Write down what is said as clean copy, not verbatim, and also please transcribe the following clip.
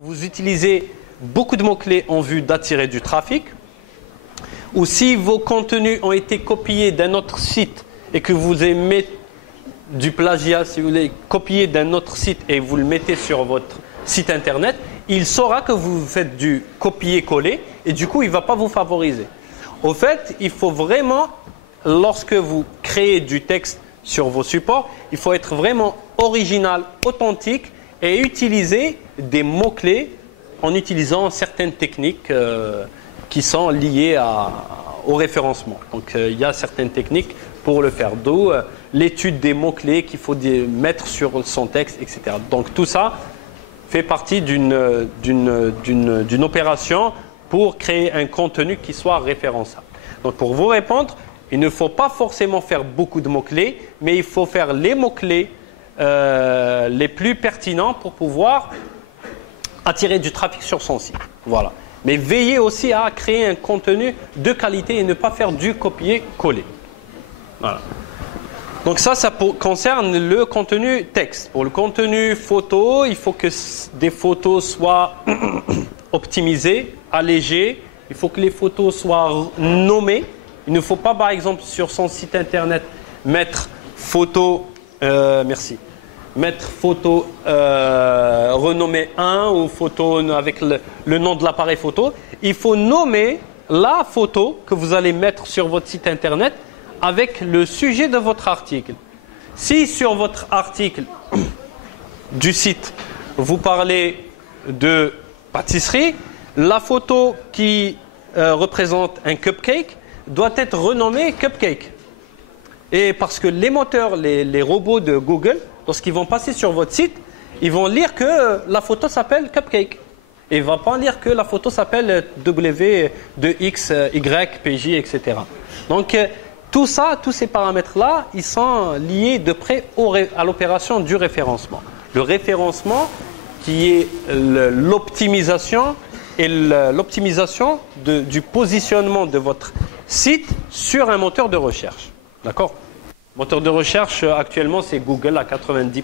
Vous utilisez beaucoup de mots-clés en vue d'attirer du trafic. Ou si vos contenus ont été copiés d'un autre site et que vous aimez du plagiat, si vous voulez copier d'un autre site et vous le mettez sur votre site internet, il saura que vous faites du copier-coller et du coup il ne va pas vous favoriser. Au fait, il faut vraiment, lorsque vous créez du texte sur vos supports, il faut être vraiment original, authentique et utiliser des mots-clés en utilisant certaines techniques qui sont liées au référencement. Donc il y a certaines techniques pour le faire, d'où l'étude des mots-clés qu'il faut mettre sur son texte, etc. Donc tout ça fait partie d'une opération pour créer un contenu qui soit référençable. Donc pour vous répondre, il ne faut pas forcément faire beaucoup de mots-clés, mais il faut faire les mots-clés les plus pertinents pour pouvoir attirer du trafic sur son site. Voilà. Mais veillez aussi à créer un contenu de qualité et ne pas faire du copier-coller. Voilà. Donc ça concerne le contenu texte. Pour le contenu photo, il faut que des photos soient optimisées, allégées. Il faut que les photos soient nommées. Il ne faut pas, par exemple, sur son site internet, mettre photo, mettre photo renommée 1 ou photo avec le nom de l'appareil photo. Il faut nommer la photo que vous allez mettre sur votre site internet avec le sujet de votre article. Si sur votre article du site, vous parlez de pâtisserie, la photo qui représente un cupcake doit être renommée cupcake. Et parce que les moteurs, les robots de Google, lorsqu'ils vont passer sur votre site, ils vont lire que la photo s'appelle cupcake. Et ils ne vont pas lire que la photo s'appelle W de X, Y, PJ, etc. Donc, tout ça, tous ces paramètres-là, ils sont liés de près à l'opération du référencement. Le référencement qui est l'optimisation et l'optimisation du positionnement de votre site sur un moteur de recherche. D'accord ? Moteur de recherche, actuellement, c'est Google à 90%.